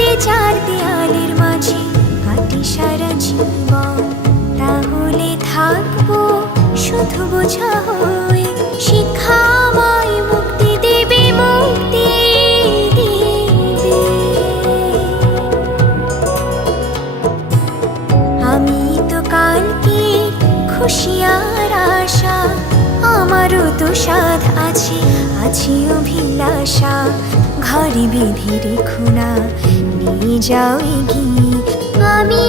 যদি চার দেয়ালের মাঝে কাটি সারা জীবন, তাহলে থাকবো শুধু বোঝা হয়ে। শিক্ষা আমায় মুক্তি দেবে, মুক্তি দেবে। আমি তো কালকে খুশি আর আশা, আমারও তো সাধ আছে, আছে অভিলাষা। ঘরে বেঁধে রেখো না, নিয়ে যাও এগিয়ে আমি